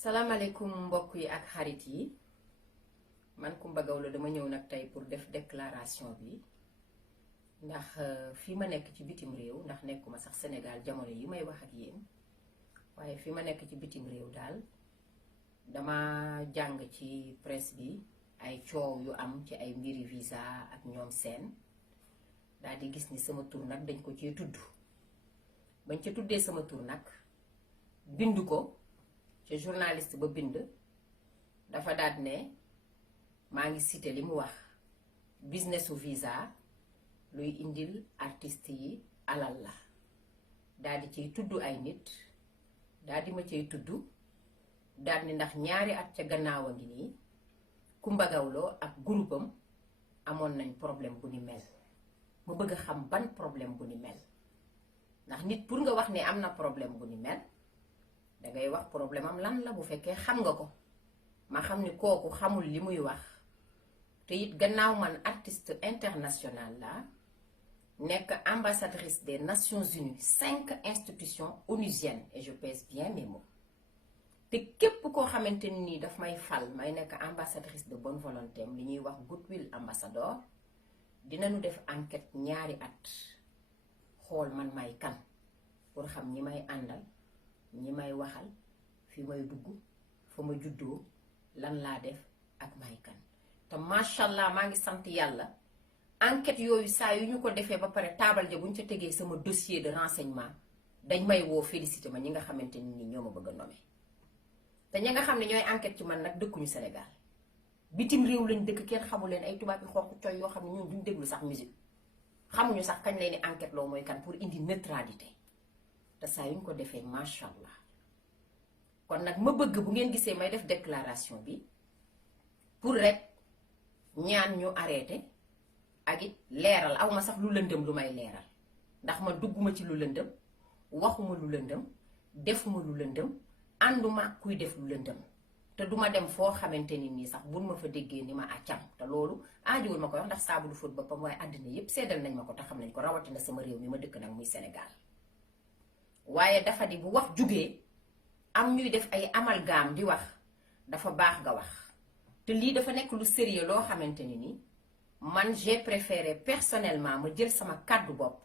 salaamaaleykum mbokk yi ak xarit yi man Coumba Gawlo dama ñëw nag tey pour def déclaration bi ndax fi ma nekk ci bitim réew ndax nekkuma sax Sénégal jamono yi may wax ak yéen waaye fi ma nekk ci bitim réew daal dama jàng ci presse bi ay coow yu am ci ay mbiri visa ak ñoom seen daal di gis ni sama tur nag dañ ko cee tudd bañ ca tuddee sama tur nag bind ko ci journaliste ba bind dafa daat ne maa ngi cité li mu wax businessu visa luy indil artiste yi alal la daal di ciy tudd ay nit daal di ma ciy tudd daal ni ndax ñaari at ca gannaaw a ngi nii Coumba Gawlo ak groupam amoon nañ problème bu ni mel ma bëgg a xam ban problème bu ni mel ndax nit pour nga wax ne am na problème bu ni mel dangay wax problème am lan la bu fekkee xam nga ko ma xam ni kooku xamul li muy wax te it gannaaw man artiste international la nekk ambassadrice des Nations Unies 5 institutions onusiennes et je pèse bien mes mots te képp koo xamante ni daf may fal may nekk ambassadrice de bonne volonté li ñuy wax goodwill ambassador dinañu def enquête ñaari at xool man may kan pour xam ñi may àndal ñi may waxal fi may dugg fa ma juddoo lan laa def ak may kan te macha allah maa ngi sant yàlla enquête yooyu saa yu ñu ko defee ba pare taabal ja bu ñu ca tegee sama dossier de renseignement dañ may woo félicité ma ñi nga xamante ni ñoo ma bëgg a nommer te ñi nga xam ne ñooy enquête ci man nag dëkkuñu Sénégal bitim réew lañ dëkk kenn xamu leen ay tubaab yi xonq coy yoo xam ne ñun duñ déglu sax musique xamuñu sax kañ lay ni enquête loo mooy kan pour indi neutralité te saa yu ñu ko defee macha allah kon nag ma bëgg bu ngeen gisee may def déclaration bi pour rek ñaan ñu arrêté ak it leeral aw ma sax lu lëndëm lu may leeral ndax ma dugguma ci lu lëndëm waxuma lu lëndëm defuma lu lëndëm ànduma kuy def lu lëndëm te duma dem foo xamante ni nii sax buñ ma fa déggee ni ma accam te loolu aajuwul ma ko wax ndax saabu du fóot boppam waaye àddina yépp seddal nañ ma ko te xam nañ ko rawatina sama réew mi ma dëkk nag muy Sénégal waaye dafa di bu wax jugee am ñuy def ay amalgame di wax dafa baax nga wax te lii dafa nekk lu sérieux loo xamante ni ni man j'ai préféré personnellement ma jël sama kàddu bopp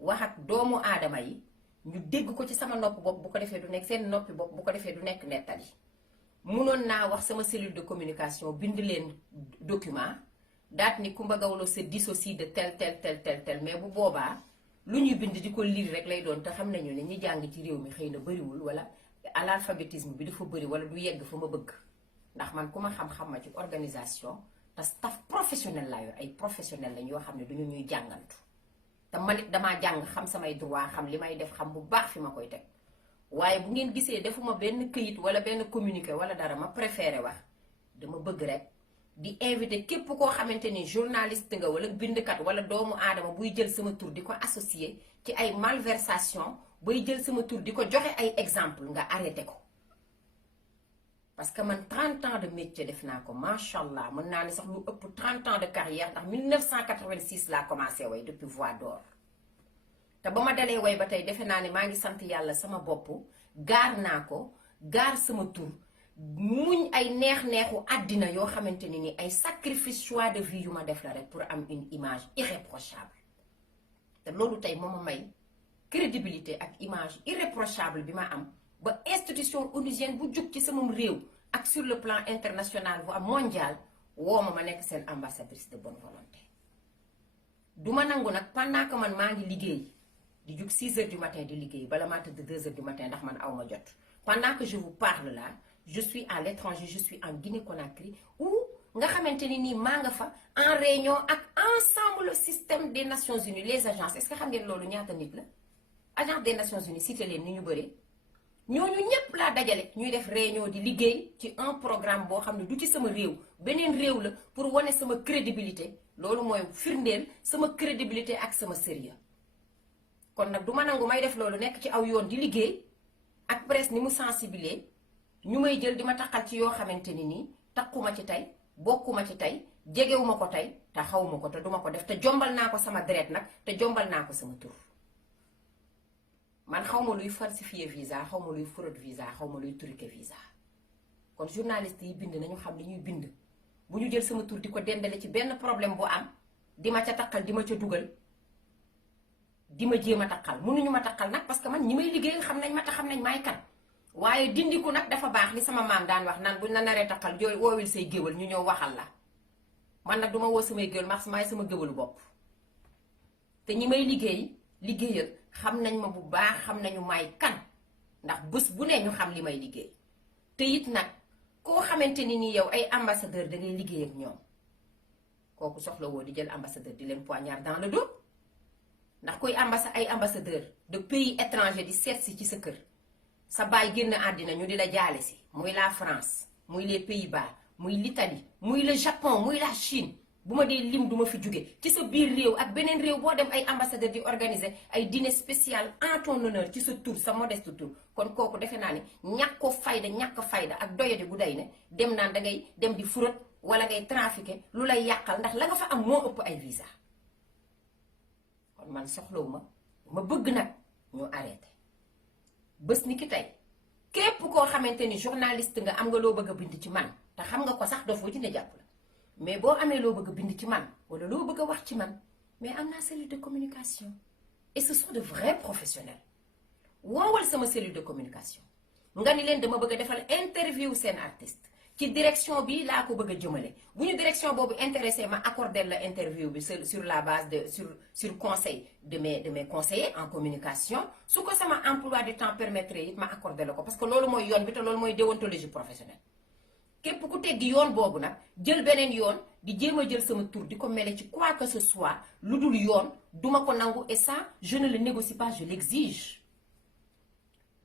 wax ak doomu aadama yi ñu dégg ko ci sama nopp bopp bu ko defee du nekk seen noppi bopp bu ko defee du nekk nettali munoon naa wax sama cellule de communication bind leen document daat ni Coumba Gawlo se dissocie de tel mais bu boobaa lu ñuy bind di ko lire rek lay doon te xam nañu ne ñi jàng ci réew mi xëy na bariwul wala analphabétisme bi dafa bari wala du yegg fa ma bëgg ndax man ku ma xam-xam ma ci organisation te staff professionnel laa yor ay professionnel lañ yoo xam ne duñu ñuy jàngantu te man it damaa jàng xam samay droit xam li may def xam bu baax fi ma koy teg waaye bu ngeen gisee defuma benn këyit wala benn communiqué wala dara ma préféré wax dama bëgg rek di invité képp koo xamante ni journaliste nga wala bindkat wala doomu aadama buy jël sama tur di ko associé ci ay malversation bay jël sama tur di ko joxe ay exemple nga arrêté ko parce que man 30 ans de métier def naa ko macha allah mën naa ne sax lu ëpp 30 ans de carrière ndax 1986 laa commencé way depuis Voix d'Or te ba ma dalee way ba tey defe naa ne maa ngi sant yàlla sama bopp gaar naa ko gaar sama tur muñ ay neex-neexu àddina yoo xamante ni ni ay sacrifice choix de vie yu ma def la rek pour am une image irréprochable te loolu tey moo ma may crédibilité ak image irréprochable bi ma am ba institution onusienne bu jug ci sama réew ak sur le plan international voire mondial woo ma nekk seen ambassadrice de bonne volonté duma nangu nag pendant que man maa ngi liggéey di jug 6 heures du matin di liggéey bala maa tëdd 2 heures du matin ndax man aw ma jot pendant que je vous parle là je suis à l'étranger je suis en Guinée-Conakry où nga xamante ni nii maa nga fa en réunion ak ensemble le système des Nations Unies les agences est-ce que xam ngeen loolu ñaata nit la agence des Nations Unies cité leen ni ñu bëree ñooñu ñépp laa dajale ñuy def réunion di liggéey ci un programme boo xam ne du ci sama réew beneen réew la pour wane sama crédibilité loolu mooy firndeel sama crédibilité ak sama sérieux kon nag du ma nangu may def loolu nekk ci aw yoon di liggéey ak presse ni mu sensibiliser ñu may jël di ma taxal ci yoo xamante ni nii takkuma ci tey bokkuma ci tey jegewuma ko tey te xawuma ko te duma ko def te jombal naa ko sama deret nag te jombal naa ko sama tur man xaw ma luy falsifier visa xaw ma luy fraude visa xaw ma luy truquer visa kon journaliste yi bind nañu xam li ñuy bind bu ñu jël sama tur di ko dendale ci benn problème bu am di ma ca taqal di ma ca dugal di ma jéem a taqal mënuñu ma taqal nag parce que man ñi may liggéeyal xam nañ ma te xam nañ maay kan waaye dindiku nag dafa baax li sama maam daan wax naan buñ la naree taqal jooy woowil say géwal ñu ñëw waxal la man nag duma woo samay géwal maay sama géwalu bopp te ñi may liggéeyal xam nañ ma bu baax xam nañu maay kan ndax bés bu ne ñu xam li may liggéey te it nag koo xamante ni nii yow ay ambassadeur da ngay liggéey ak ñoom kooku soxla woo di jël ambassadeur di leen poignard dans le dos ndax koy ay ambassadeur de pays étranger di seet si ci sa kër sa baay génn àddina ñu di la jaale si muy la France muy les Pays-Bas muy l'Italie muy le Japon muy la Chine bu ma dee lim du ma fi jóge ci sa biir réew ak beneen réew boo dem ay ambassadeur di organiser ay dîner spécial en ton honneur ci sa tur sa modeste tur kon kooku defe naa ne ñàkk fayda ak doyadi bu day ne dem naan da ngay dem di furat wala ngay trafiquer lu lay yàqal ndax la nga fa am moo ëpp ay visa kon man soxlawu ma bëgg nag ñu arrêté bés ni ki tey képp koo xamante ni journaliste nga am nga loo bëgg a bind ci man te xam nga ko sax dafoo ci ne jàpp la mais boo amee loo bëgg a bind ci man wala loo bëgg a wax ci man mais am naa cellule de communication et ce sont de vrais professionnels woowal sama cellule de communication nga ni leen dama bëgg a defal interview seen artiste ci direction bi laa ko bëgg a jëmale bu ñu direction boobu intéressé ma accorder la interview bi sur la base de sur conseil de mes conseillers en communication su ko sama emploi du temps permettre it ma accorder la ko parce que loolu mooy yoon bi te loolu mooy déontologie professionnelle képp ku teggi yoon boobu nag jël beneen yoon di jéem a jël sama tur di ko mele ci quoi que ce soit lu dul yoon duma ko nangu et ça je ne le négocie pas je l'exige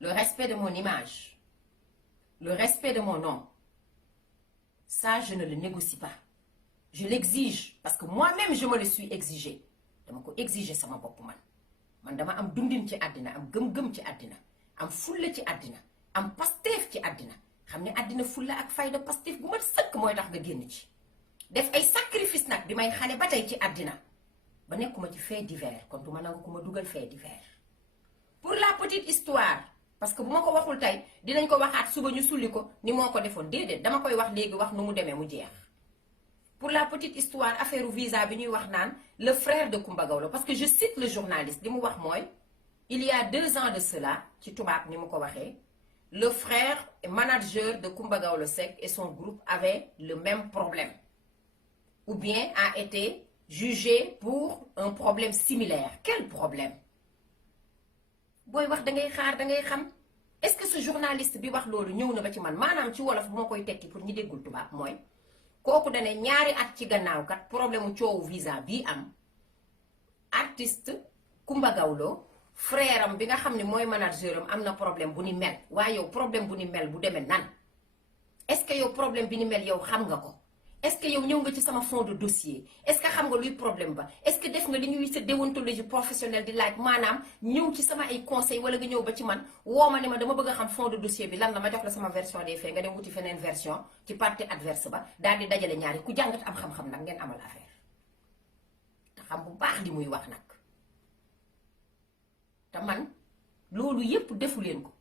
le respect de mon image le respect de mon nom ça je ne le négocie pas je l'exige parce que moi-même je me le suis exigé dama ko exiger sama bopp man dama am dundin ci àddina am gëm-gëm ci àddina am fulla ci àddina am pasteef ci àddina xam ne àddina fulla ak fayda pasteef bu ma sëkk mooy tax nga génn ci def ay sacrifice nag bi may xale ba tey ci àddina ba nekkuma ci fait divers kon du ma nangu ku ma dugal fait divers pour la petite histoire parce que bu ma ko waxul tey dinañ ko waxaat suba ñu sulli ko ni moo ko defoon déedéet dama koy wax léegi wax nu mu demee mu jeex pour la petite histoire affaire visa bi ñuy wax naan le frère de Coumba Gawlo parce que je cite le journaliste li mu wax mooy il y a 2 ans de cela ci tubaab ni mu ko waxee le frère et manager de Coumba Gawlo Seck et son groupe avaient le même problème ou bien a été jugé pour un problème similaire quel problème booy wax da ngay xaar da ngay xam est-ce que ce journaliste bi wax loolu ñëw na ba ci man maanaam ci wolof bu ma koy tekki pour ñi déggul tubaab mooy kooku dane ñaari at ci gannaaw kat problème mu coowu visa bii am artiste Coumba Gawlo frère am bi nga xam ne mooy manager am na problème bu ni mel waaye yow problème bu ni mel bu demee nan est-ce que yow problème bi ni mel yow xam nga ko est-ce que yow ñëw nga ci sama fond de dossier est-ce que xam nga luy problème ba est-ce que def nga li ñuy sa déontologie professionnelle di laaj maanaam ñëw ci sama ay conseil wala nga ñëw ba ci man woo ma ne ma dama bëgg a xam fond de dossier bi lan la ma jox la sama version des faits nga dem wuti feneen version ci partie adverse ba daal di dajale ñaari ku jàngat am xam-xam nag ngeen amal affaire te xam bu baax li muy wax nag te man loolu yépp defu leen ko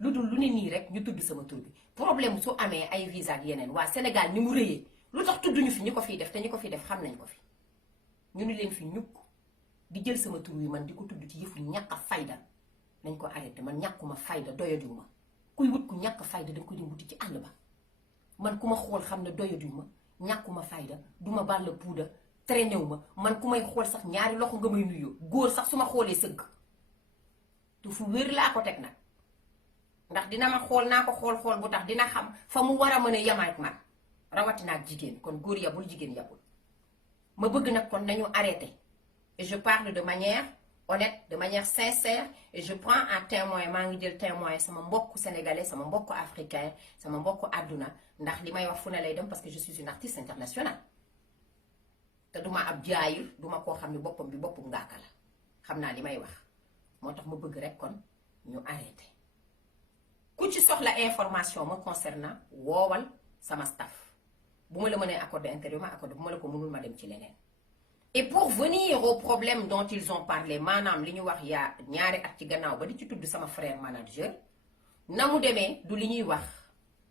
lu dul lu ne nii rek ñu tudd sama tur bi problème su amee ay visa ak yeneen waa Sénégal ni mu rëyee lu tax tudduñu fi ñi ko fiy def te ñi ko fiy def xam nañ ko fi ñu ni leen fi ñukk di jël sama tur wi man di ko tudd ci yëfu ñàkk a fayda nañ ko arrêté man ñàkkuma fayda doyadiwuma kuy wut ku ñàkk fayda danga ko dem wuti ci àll ba man ku ma xool xam ne doyadiwuma ñàkkuma fayda duma bàll puuda traînéw ma man ku may xool sax ñaari loxo nga may nuyoo góor sax su ma xoolee sëgg te fu wér laa ko teg nag ndax dina ma xool naa ko xool bu tax dina xam fa mu war a mën a yamaat man rawatina ak jigéen kon góor yabul jigéen yabul ma bëgg nag kon nañu arrêté et je parle de manière honnête de manière sincère et je prends en témoin maa ngi jël témoin sama mbokku sénégalais sama mbokku africain sama mbokku àdduna ndax li may wax fu ne lay dem parce que je suis une artiste internationale te duma ab jaayir duma koo xam ne boppam bi boppum ngaaka la xam naa li may wax moo tax ma bëgg rek kon ñu arrêté ku ci soxla information me concernant woowal sama staff bu ma la mënee accorder interview ma accorder bu ma la ko mënul ma dem ci leneen et pour venir au problème dont ils ont parlé maanaam li ñu wax yaa ñaari at ci gannaaw ba di ci tudd sama frère manager na mu demee du li ñuy wax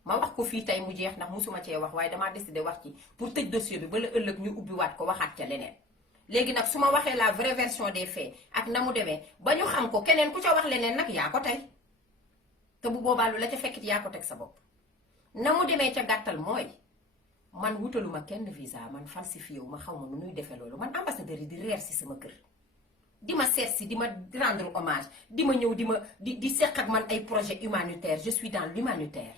ma wax ko fii tey mu jeex ndax musuma cee wax waaye damaa décidé wax ci pour tëj dossier bi ba la ëllëg ñu ubbiwaat ko waxaat ca leneen. léegi nag su ma waxee la vraie version des faits ak na mu demee ba ñu xam ko keneen ku ca wax leneen nag yaa ko tey te bu boobaa lu la ca fekkit yaa ko teg sa bopp. na mu demee ca gàttal mooy man wutaluma kenn visa, man falsifié wu ma xaw ma nu nuy defee loolu. man ambassadeur yi di reer si sama kër di ma seet si di ma rendre hommage di ma ñëw di seq ak man ay projet humanitaire. Je suis dans l'humanitaire,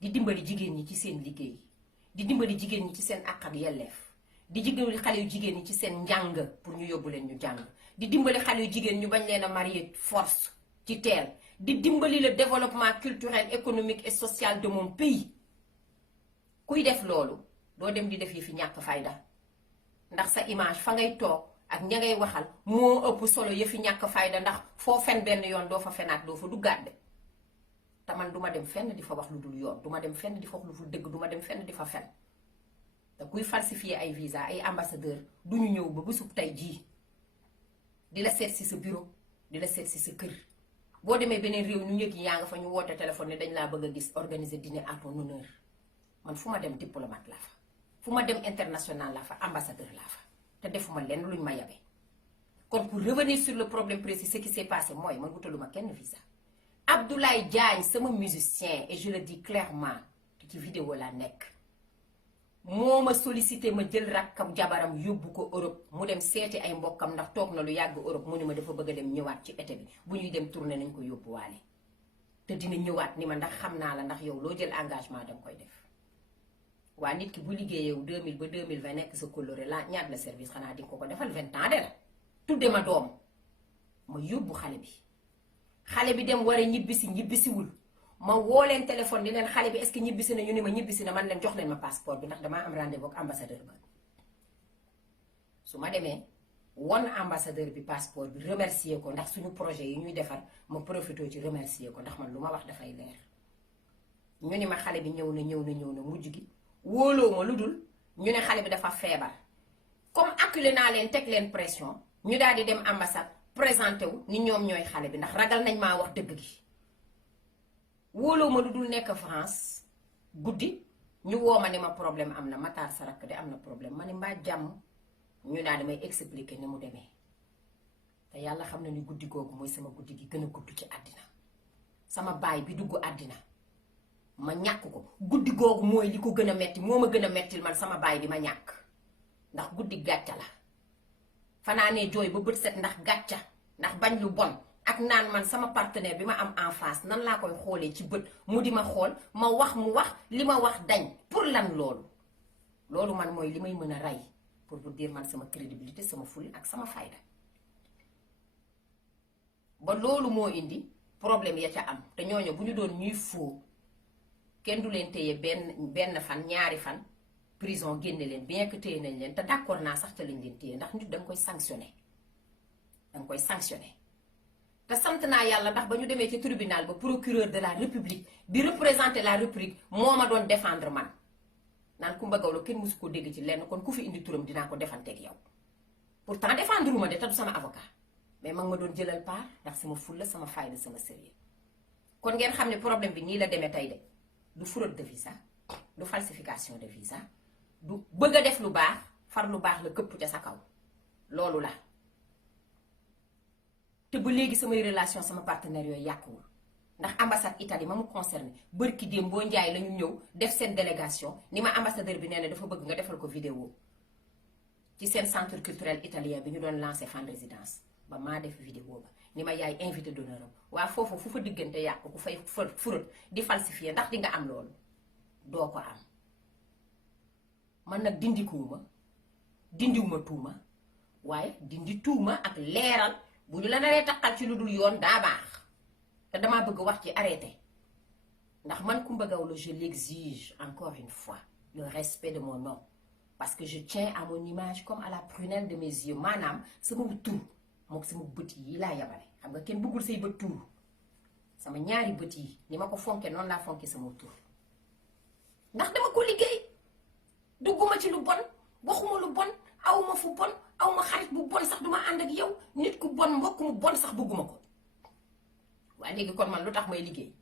di dimbali jigéen ñi ci seen liggéey, di dimbali jigéen ñi ci seen àq ak yelleef, di dimbali xale yu jigéen ñi ci seen njàng pour ñu yóbbu leen ñu jàng, di dimbali xale yu jigéen ñu bañ leen a marier force ci teel, di dimbali le développement culturel, économique et social de mon pays. kuy def loolu doo dem di def yi fi ñàkk fayda ndax sa image fa ngay toog ak ña ngay waxal moo ëpp solo yëfi ñàkk fayda ndax foo fen benn yoon doo fa fenaat doo fa duggaat de. te man duma dem fenn di fa wax lu dul yoon, duma dem fenn di fa wax lu dul dëgg, duma dem fenn di fa fen. te kuy falsifier ay visa ay ambassadeur duñu ñëw ba bésub tey jii di la seet si sa bureau, di la seet si sa kër. boo demee beneen réew ñu yëg yaa nga fa ñu woote téléphone ne dañ laa bëgg a gis, organiser dîner à ton honneur. man fu ma dem diplomate laa fa, fu ma dem international laa fa, ambassadeur laa fa, te defuma lenn luñ ma yabe. kon pour revenir sur le problème précis, ce qui s'est passé mooy man wutaluma kenn visa. Abdoulaye Diagne sama musicien, et je le dis clairement te ci vidéo laa nekk, moo ma sollicité ma jël rakkam jabaram yóbbu ko Europe mu dem seeti ay mbokkam ndax toog na lu yàgg Europe. mu ni ma dafa bëgg a dem ñëwaat ci été bi, bu ñuy dem tournée nañ ko yóbbuwaale te dina ñëwaat ni ma ndax xam naa la, ndax yow loo jël engagement danga koy def. waa nit ki bu liggéeyew 2000 ba 2020 nekk sa coloré la ñaat la service xanaa di nga ko defal 20 ans de la. tudde ma doom ma yóbbu xale bi dem war a ñibbisiwul ma woo leen téléphone di leen xale bi est-ce que ñibbisi na, ñu ni ma ñibbisi na. man leen jox leen ma passeport bi ndax damaa am rendez-vous ak ambassadeur ba. su ma demee won ambassadeur bi passeport bi, remercier ko ndax suñu projet yi ñuy defar, ma profité ci remercier ko ndax man lu ma wax dafay leer. ñu ni ma xale bi ñëw na mujj gi wóoloo ma lu dul ñu ne xale bi dafa feebar. comme acculé naa leen, teg leen pression, ñu daal di dem ambassade présenté wu ni ñoom ñooy xale bi ndax ragal nañ maa wax dëgg gi. wóoloo ma lu dul nekk France guddi ñu woo ma ni ma problème am na, Matar sa rakk de am na problème. ma ni mbaa jàmm, ñu daal di may expliquer ni mu demee. te yàlla xam na ni guddi googu mooy sama guddi gi gën a gudd ci àddina. sama baay bi dugg àddina ma ñàkk ko, guddi googu mooy li ko gën a metti, moo ma gën a mettil man sama baay bi ma ñàkk. ndax guddi gàcca la, fanaanee jooy ba bët set ndax gàcca, ndax bañ lu bon ak naan man sama partenaire bi ma am en face nan laa koy xoolee ci bët mu di ma xool, ma wax mu wax, li ma wax dañ. pour lan loolu man mooy li may mën a rey pour vous dire man sama crédibilité, sama ful ak sama fayda. ba loolu moo indi problème ya ca am. te ñooñu bu ñu doon ñuy foo kenn du leen téye benn fan ñaari fan prison génne leen, bien que téye nañ leen. te d'accord naa sax ca lañ leen téye ndax nit danga koy sanctionné, te sant naa yàlla ndax ba ñu demee ci tribunal ba procureur de la république bi représenter la république moo ma doon défendre man naan Coumba Gawlo kenn musu ko dégg ci lenn, kon ku fi indi turam dinaa ko defanteeg yow. pourtant défendre ma de te du sama avocat, mais mag ma doon jëlal part ndax sama fulla, sama fayda, sama sérieux. kon ngeen xam ne problème bi nii la demee tey de, du fraude de visa, du falsification de visa, du bëgg a def lu baax far lu baax la këpp ca sa kaw. loolu la. te ba léegi samay relation sama partenaire yooyu yàquwul ndax ambassade Italie ma mu concerné bërki démb boo njaay la ñu ñëw def seen délégation ni ma ambassadeur bi nee na dafa bëgg nga defal ko vidéo ci seen centre culturel italien bi ñu doon lancé fan résidence ba maa def vidéo ba ni ma yaay invité d'honneur am. waa foofu fu fa diggante yàqu ku fay fraude di falsifier ndax di nga am loolu doo ko am. man nag dindiwuma tuuma waaye dindi tuuma ak leeral. bu ñu la naree taxal ci lu dul yoon daa baax te damaa bëgg wax ci arrêté ndax man Coumba Gawlo je l'exige encore une fois le respect de mon nom parce que je tiens à mon image comme à la prunelle de mes yeux. maanaam sama tur mook sama bët yi laa yabale. xam nga kenn bëggul say bët tur, sama ñaari bët yi ni ma ko fonke noonu laa fonke sama tur ndax dama ko liggéey. dugguma ci lu bon, waxuma lu bon, awma fu bon, awma xarit bu bon sax duma ànd ak yow, nit ku bon, mbokk mu bon sax bëgguma ko. waaye léegi kon man lu tax may liggéey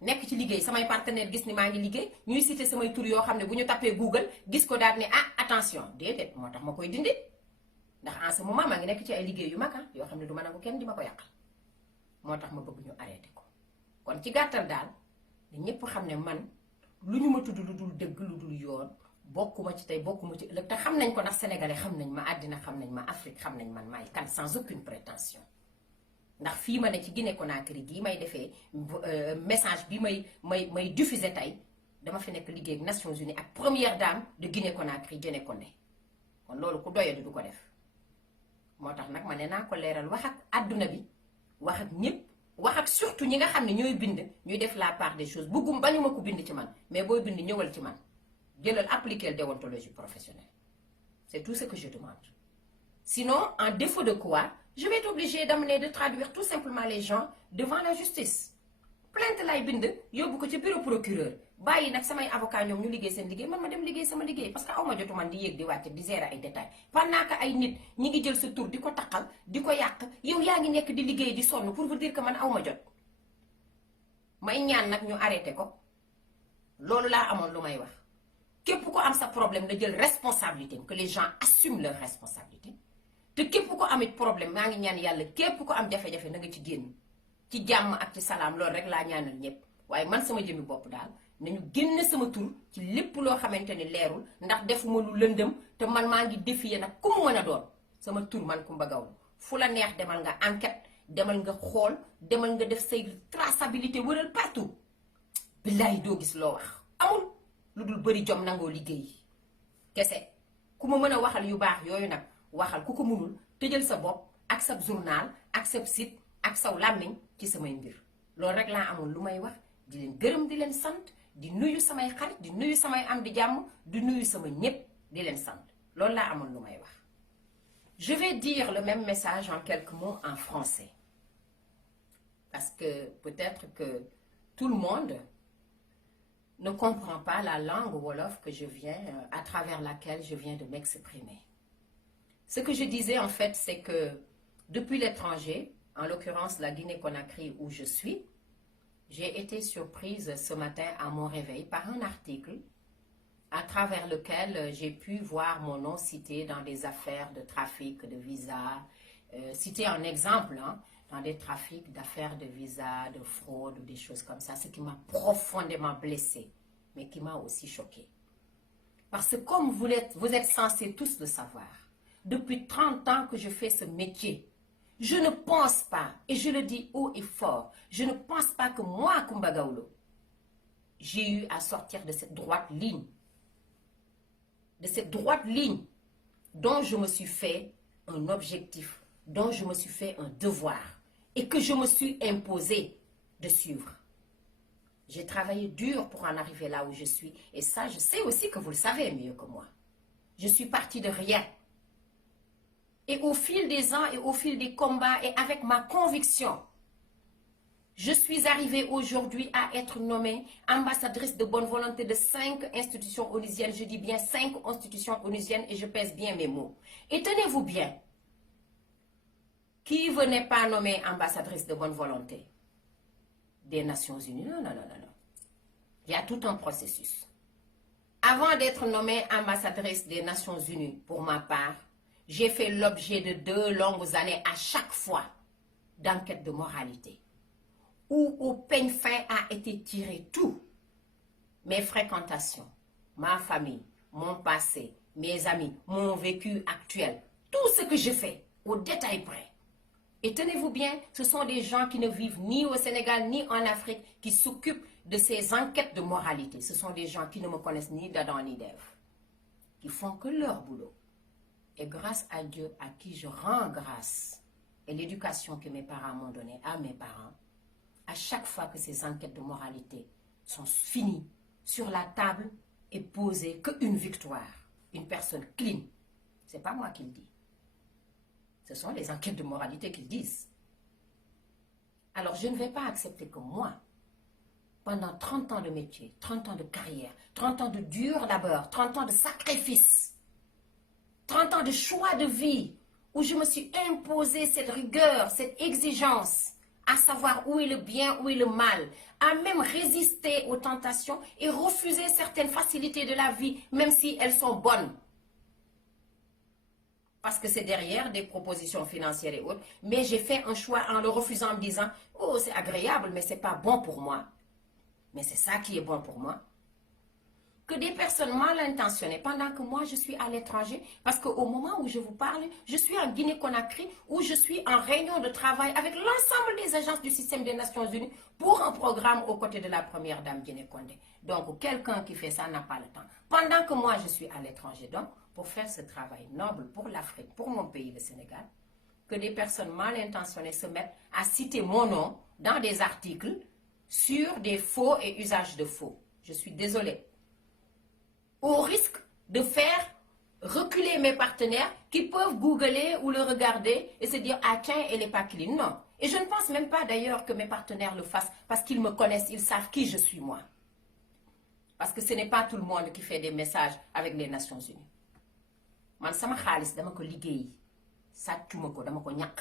nekk ci liggéey samay partenaire gis ni maa ngi liggéey ñuy cité samay tur yoo xam ne bu ñu tapee Google gis ko daal ne ah attention déedéet moo tax ma koy dindi ndax en ce moment maa ngi nekk ci ay liggéey yu mag yoo xam ne du ma nangu kenn di ma ko yàqal moo tax ma bëgg ñu arrêté ko kon ci gàttal daal ne ñépp xam ne man lu ñu ma tudd lu dul dëgg lu dul yoon bokkuma ci tey bokkuma ci ëllëg te xam nañ ko ndax sénégalais xam nañ ma àddina xam nañ ma Afrique xam nañ man maay kan sans aucune prétention ndax fii ma ne ci Guinée Conakry gii may defee message bi may diffuser tey dama fi nekk liggéey ak Nations Unies ak première dame de Guinée Conakry Diéné Condé kon loolu ku doyadi du ko def moo tax nag ma ne naa ko leeral wax ak àdduna bi wax ak ñépp wax ak surtout ñi nga xam ne ñooy bind ñuy def la part des choses bëggum bañu ma ko bind ci man mais booy bind ñëwal ci man jëlal appliquer déontologie professionnelle c'est tout ce que je demande sinon en défaut de quoi je vais être obligée d'amener de traduire tout simplement les gens devant la justice plainte lay bind yóbbu ko ci bureau procureur bàyyi nag samay avocat ñoom ñu liggéey seen liggéey man ma dem liggéey sama liggéey parce que aw ma jotu man di yéeg di wàcc di gérer ay détails pendant que ay nit ñi ngi jël sa tur di ko taqal di ko yàq yow yaa ngi nekk di liggéey di sonn pour vous dire que man aw ma jot may ñaan nag ñu arrêté ko loolu laa amoon lu may wax képp ko am sa problème na jël responsabilité que les gens assument leur responsabilité te képp ko amit problème maa ngi ñaan yàlla képp ko am jafe-jafe na nga ci génn ci jàmm ak ci salaam loolu rek laa ñaanal ñëpp waaye man sama jëmmi bopp daal nañu génn sama tur ci lépp loo xamante ni leerul ndax defuma lu lëndëm te man maa ngi défier nag ku mu mën a doon sama tur man Coumba Gawlo fu la neex demal nga enquête demal nga xool demal nga def say traçabilité wëral partout billaay doo gis loo wax amul lu dul bëri jom nangoo liggéey kese ku ma mën a waxal yu baax yooyu nag waxal ku ko mënul tëjal sa bopp ak sa journal ak sa site ak saw làmmiñ ci samay mbir loolu rek laa amoon lu may wax di leen gërëm di leen sant di nuyu samay xarit di nuyu samay am di jàmm di nuyu sama ñépp di leen sant loolu laa amoon lu may wax. Je vais dire le même message en quelques mots en français parce que peut-être que tout le monde ne comprend pas la langue wolof que je viens à travers laquelle je viens de m'exprimer. Ce que je disais en fait, c'est que depuis l'étranger, en l'occurrence la Guinée-Conakry où je suis, j'ai été surprise ce matin à mon réveil par un article à travers lequel j'ai pu voir mon nom cité dans des affaires de trafic de visa, cité en exemple dans des trafics d'affaires de visa, de fraude ou des choses comme ça, ce qui m'a profondément blessée, mais qui m'a aussi choquée. Parce que comme vous êtes censés tous le savoir, depuis 30 ans que je fais ce métier, je ne pense pas, et je le dis haut et fort, je ne pense pas que moi, Coumba Gawlo, j'ai eu à sortir de cette droite ligne. De cette droite ligne dont je me suis fait un objectif, dont je me suis fait un devoir, et que je me suis imposé de suivre. J'ai travaillé dur pour en arriver là où je suis, et ça, je sais aussi que vous le savez mieux que moi. Je suis partie de rien. Et au fil des ans et au fil des combats et avec ma conviction, je suis arrivée aujourd'hui à être nommée ambassadrice de bonne volonté de 5 institutions onusiennes. Je dis bien 5 institutions onusiennes et je pèse bien mes mots. Et tenez-vous bien, qui venait pas nommer ambassadrice de bonne volonté des Nations Unies? Non, non, non, non, non. Il y a tout un processus. Avant d'être nommée ambassadrice des Nations Unies, pour ma part, j'ai fait l'objet de 2 longues années à chaque fois d'enquête de moralité, où au peigne fin a été tiré tout. Mes fréquentations, ma famille, mon passé, mes amis, mon vécu actuel, tout ce que je fais, au détail près. Et tenez-vous bien, ce sont des gens qui ne vivent ni au Sénégal ni en Afrique, qui s'occupent de ces enquêtes de moralité. Ce sont des gens qui ne me connaissent ni d'Adam ni d'Ève, qui font que leur boulot. Et grâce à Dieu, à qui je rends grâce, et l'éducation que mes parents m'ont donnée à mes parents, à chaque fois que ces enquêtes de moralité sont finies, sur la table est posée qu'une victoire, une personne clean. Ce n'est pas moi qui le dis. Ce sont les enquêtes de moralité qui le disent. Alors je ne vais pas accepter que moi, pendant 30 ans de métier, 30 ans de carrière, 30 ans de dur labeur, 30 ans de sacrifice, 30 ans de choix de vie, où je me suis imposé cette rigueur, cette exigence, à savoir où est le bien, où est le mal, à même résister aux tentations et refuser certaines facilités de la vie, même si elles sont bonnes. Parce que c'est derrière des propositions financières et autres. Mais j'ai fait un choix en le refusant en me disant, oh, c'est agréable, mais c'est pas bon pour moi. Mais c'est ça qui est bon pour moi. Que des personnes mal intentionnées, pendant que moi je suis à l'étranger, parce qu'au moment où je vous parle, je suis en Guinée-Conakry, où je suis en réunion de travail avec l'ensemble des agences du système des Nations Unies pour un programme aux côtés de la première dame Guinée-Condé. Donc quelqu'un qui fait ça n'a pas le temps. Pendant que moi je suis à l'étranger, donc pour faire ce travail noble pour l'Afrique, pour mon pays, le Sénégal, que des personnes mal intentionnées se mettent à citer mon nom dans des articles sur des faux et usages de faux. Je suis désolée. Au risque de faire reculer mes partenaires qui peuvent googler ou le regarder et se dire « Ah tiens, elle n'est pas clean ». Non. Et je ne pense même pas d'ailleurs que mes partenaires le fassent parce qu'ils me connaissent, ils savent qui je suis moi. Parce que ce n'est pas tout le monde qui fait des messages avec les Nations Unies. Man sama xaalis dama ko liggéey sàccuma ko dama ko ñàkk.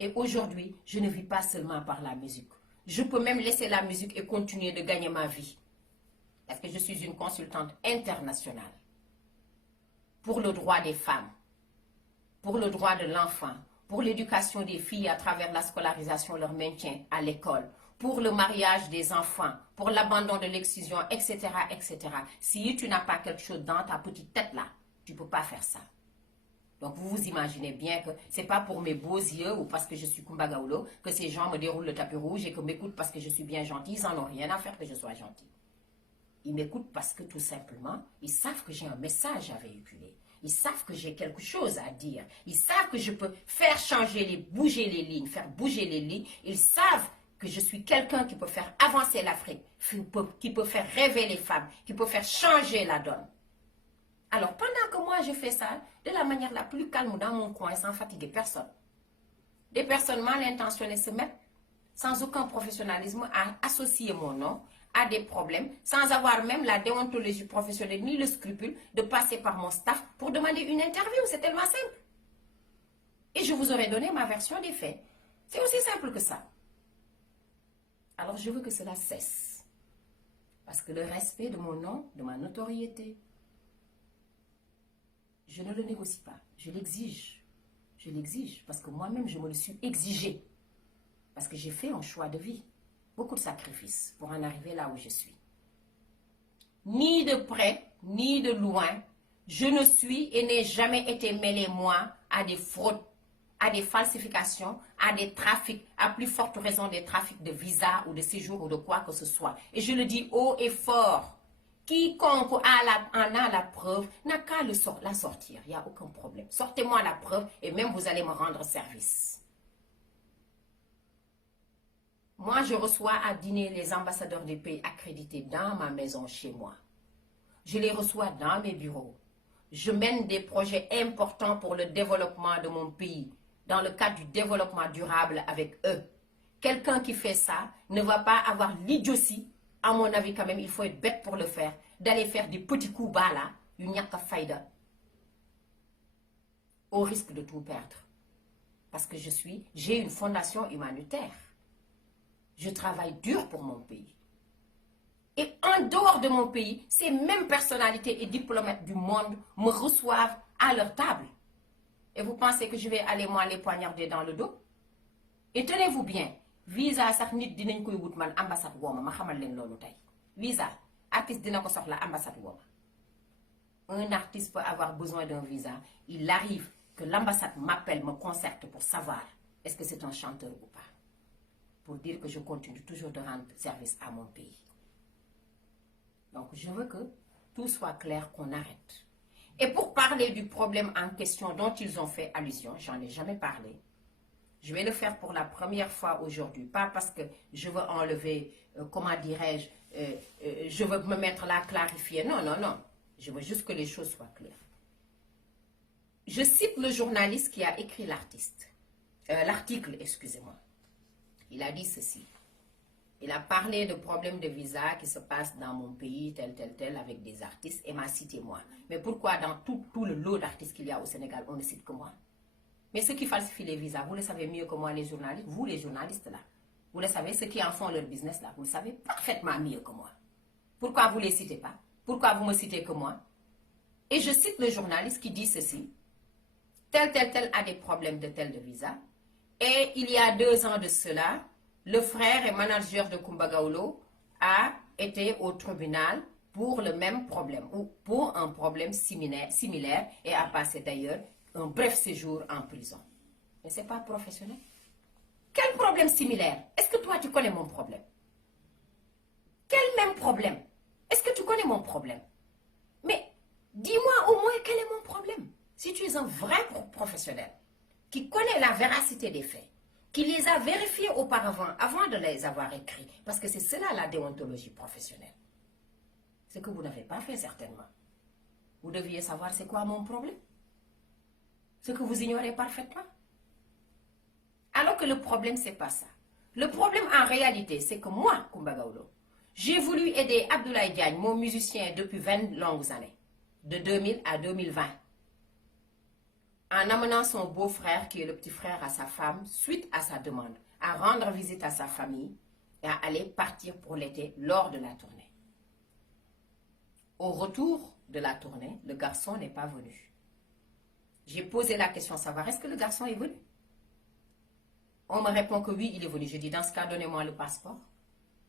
Et aujourd'hui, je ne vis pas seulement par la musique. Je peux même laisser la musique et continuer de gagner ma vie. Parce que je suis une consultante internationale pour le droit des femmes, pour le droit de l'enfant, pour l'éducation des filles à travers la scolarisation, leur maintien à l'école, pour le mariage des enfants, pour l'abandon de l'excision, etc., etc. Si tu n'as pas quelque chose dans ta petite tête là, tu ne peux pas faire ça. Donc vous vous imaginez bien que ce n'est pas pour mes beaux yeux ou parce que je suis Kumba Gawlo que ces gens me déroulent le tapis rouge et que m'écoutent parce que je suis bien gentille. Ils n'en ont rien à faire que je sois gentille. Ils m'écoutent parce que tout simplement, ils savent que j'ai un message à véhiculer. Ils savent que j'ai quelque chose à dire. Ils savent que je peux faire bouger les lignes, faire bouger les lignes. Ils savent que je suis quelqu'un qui peut faire avancer l'Afrique, qui peut faire rêver les femmes, qui peut faire changer la donne. Alors, pendant que moi je fais ça, de la manière la plus calme dans mon coin, sans fatiguer personne, des personnes mal intentionnées se mettent, sans aucun professionnalisme, à associer mon nom à des problèmes, sans avoir même la déontologie professionnelle ni le scrupule de passer par mon staff pour demander une interview. C'est tellement simple. Et je vous aurais donné ma version des faits. C'est aussi simple que ça. Alors je veux que cela cesse. Parce que le respect de mon nom, de ma notoriété, je ne le négocie pas. Je l'exige. Je l'exige parce que moi-même, je me le suis exigé. Parce que j'ai fait un choix de vie. Beaucoup de sacrifices pour en arriver là où je suis. Ni de près, ni de loin, je ne suis et n'ai jamais été mêlé, moi, à des fraudes, à des falsifications, à des trafics, à plus forte raison des trafics de visa ou de séjour ou de quoi que ce soit. Et je le dis haut et fort. Quiconque en a la preuve n'a qu'à la sortir. Il n'y a aucun problème. Sortez-moi la preuve et même vous allez me rendre service. Moi, je reçois à dîner les ambassadeurs des pays accrédités dans ma maison chez moi. Je les reçois dans mes bureaux. Je mène des projets importants pour le développement de mon pays, dans le cadre du développement durable avec eux. Quelqu'un qui fait ça ne va pas avoir l'idiotie, à mon avis quand même, il faut être bête pour le faire, d'aller faire des petits coups bas là, une ñàkk fayda, au risque de tout perdre. Parce que j'ai une fondation humanitaire. Je travaille dur pour mon pays. Et en dehors de mon pays, ces mêmes personnalités et diplomates du monde me reçoivent à leur table. Et vous pensez que je vais aller moi les poignarder dans le dos? Et tenez-vous bien, visa sax nit dinañ koy wut man ambassade wooma ma xamal leen loolu tey. Visa, artiste dina ko soxla ambassade wooma. Un artiste peut avoir besoin d'un visa. Il arrive que l'ambassade m'appelle, me concerte pour savoir est-ce que c'est un chanteur ou pas. Pour dire que je continue toujours de rendre service à mon pays. Donc, je veux que tout soit clair, qu'on arrête. Et pour parler du problème en question dont ils ont fait allusion, j'en ai jamais parlé. Je vais le faire pour la première fois aujourd'hui. Pas parce que je veux enlever, comment dirais-je, je veux me mettre là, clarifier. Non, non, non. Je veux juste que les choses soient claires. Je cite le journaliste qui a écrit l'article, excusez-moi. Il a dit ceci. Il a parlé de problèmes de visa qui se passent dans mon pays, tel, avec des artistes, et m'a cité moi. Mais pourquoi dans tout le lot d'artistes qu'il y a au Sénégal, on ne cite que moi? Mais ceux qui falsifient les visas, vous le savez mieux que moi, les journalistes, vous les journalistes là. Vous le savez, ceux qui en font leur business là, vous le savez parfaitement mieux que moi. Pourquoi vous ne les citez pas? Pourquoi vous me citez que moi? Et je cite le journaliste qui dit ceci. Tel a des problèmes de tel de visa. Et il y a 2 ans de cela, le frère et manager de Kumba Gawlo a été au tribunal pour le même problème ou pour un problème similaire et a passé d'ailleurs un bref séjour en prison. Mais ce n'est pas professionnel. Quel problème similaire? Est-ce que toi tu connais mon problème? Quel même problème? Est-ce que tu connais mon problème? Mais dis-moi au moins quel est mon problème. Si tu es un vrai professionnel qui connaît la véracité des faits, qui les a vérifiés auparavant avant de les avoir écrits, parce que c'est cela la déontologie professionnelle. Ce que vous n'avez pas fait certainement. Vous deviez savoir c'est quoi mon problème. Ce que vous ignorez parfaitement. Alors que le problème, c'est pas ça. Le problème en réalité, c'est que moi, Kumba Gawlo, j'ai voulu aider Abdoulaye Diagne, mon musicien, depuis 20 longues années, de 2000 à 2020, en amenant son beau-frère, qui est le petit frère à sa femme, suite à sa demande, à rendre visite à sa famille et à aller partir pour l'été lors de la tournée. Au retour de la tournée, le garçon n'est pas venu. J'ai posé la question, savoir est-ce que le garçon est venu? On me répond que oui, il est venu. Je dis, dans ce cas, donnez-moi le passeport.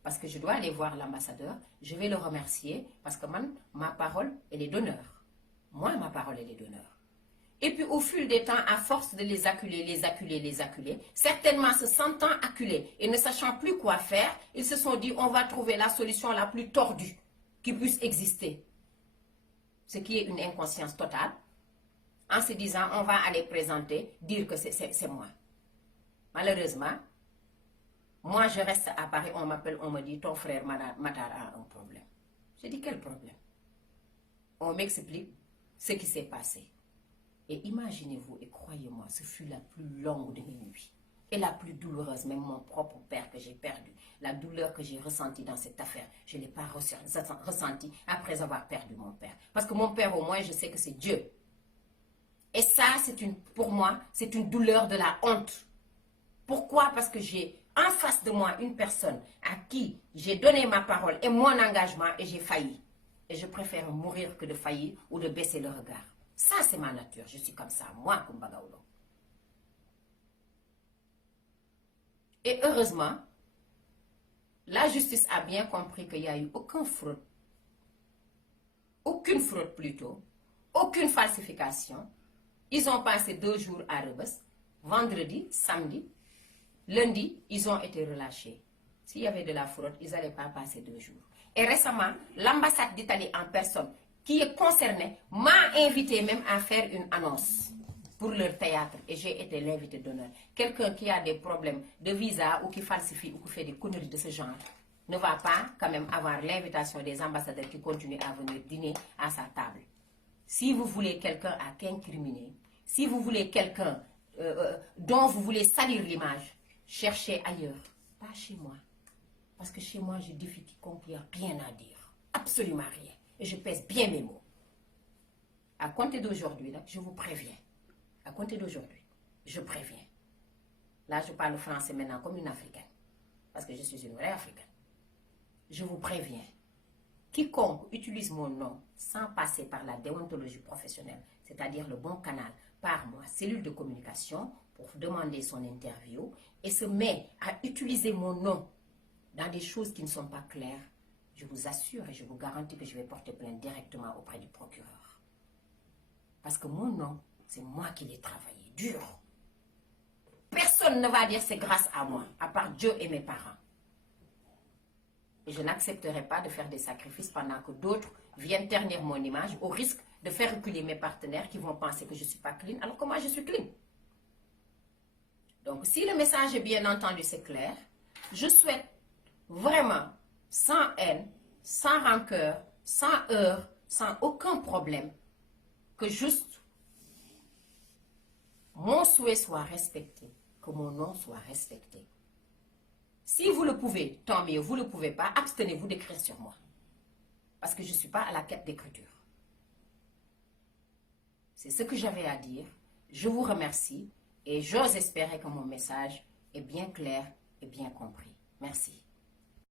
Parce que je dois aller voir l'ambassadeur. Je vais le remercier parce que ma parole, elle est d'honneur. Moi, ma parole, elle est d'honneur. Et puis, au fil des temps, à force de les acculer, certainement se sentant acculés et ne sachant plus quoi faire, ils se sont dit, on va trouver la solution la plus tordue qui puisse exister. Ce qui est une inconscience totale. En se disant, on va aller présenter, dire que c'est moi. Malheureusement, moi je reste à Paris, on m'appelle, on me dit, ton frère Matar a un problème. Je dis, quel problème? On m'explique ce qui s'est passé. Et imaginez-vous, et croyez-moi, ce fut la plus longue de mes nuits. Et la plus douloureuse, même mon propre père que j'ai perdu. La douleur que j'ai ressentie dans cette affaire, je ne l'ai pas ressentie après avoir perdu mon père. Parce que mon père, au moins, je sais que c'est Dieu. Et ça, pour moi, c'est une douleur de la honte. Pourquoi? Parce que j'ai en face de moi une personne à qui j'ai donné ma parole et mon engagement et j'ai failli. Et je préfère mourir que de faillir ou de baisser le regard. Ça, c'est ma nature. Je suis comme ça, moi, Kumba Gawlo. Et heureusement, la justice a bien compris qu'il n'y a eu aucune fraude plutôt, aucune falsification. Ils ont passé 2 jours à Rebeuss, vendredi, samedi. Lundi, ils ont été relâchés. S'il y avait de la fraude, ils n'allaient pas passer 2 jours. Et récemment, l'ambassade d'Italie en personne, qui est concernée, m'a invité même à faire une annonce pour leur théâtre. Et j'ai été l'invité d'honneur. Quelqu'un qui a des problèmes de visa ou qui falsifie ou qui fait des conneries de ce genre ne va pas quand même avoir l'invitation des ambassadeurs qui continuent à venir dîner à sa table. Si vous voulez quelqu'un à qu'incriminer, si vous voulez quelqu'un dont vous voulez salir l'image, cherchez ailleurs, pas chez moi. Parce que chez moi, je défie quiconque, il n'y a rien à dire. Absolument rien. Et je pèse bien mes mots. À compter d'aujourd'hui, je vous préviens. À compter d'aujourd'hui, je préviens. Là, je parle français maintenant comme une Africaine. Parce que je suis une vraie Africaine. Je vous préviens. Quiconque utilise mon nom sans passer par la déontologie professionnelle, c'est-à-dire le bon canal, par moi, cellule de communication, pour demander son interview, et se met à utiliser mon nom dans des choses qui ne sont pas claires, je vous assure et je vous garantis que je vais porter plainte directement auprès du procureur. Parce que mon nom, c'est moi qui l'ai travaillé, dur. Personne ne va dire c'est grâce à moi, à part Dieu et mes parents. Et je n'accepterai pas de faire des sacrifices pendant que d'autres viennent ternir mon image au risque de faire reculer mes partenaires qui vont penser que je ne suis pas clean, alors que moi je suis clean. Donc si le message est bien entendu, c'est clair, je souhaite vraiment, sans haine, sans rancœur, sans heurts, sans aucun problème, que juste mon souhait soit respecté, que mon nom soit respecté. Si vous le pouvez, tant mieux. Vous ne le pouvez pas, abstenez-vous d'écrire sur moi. Parce que je ne suis pas à la quête d'écriture. C'est ce que j'avais à dire. Je vous remercie. Et j'ose espérer que mon message est bien clair et bien compris. Merci.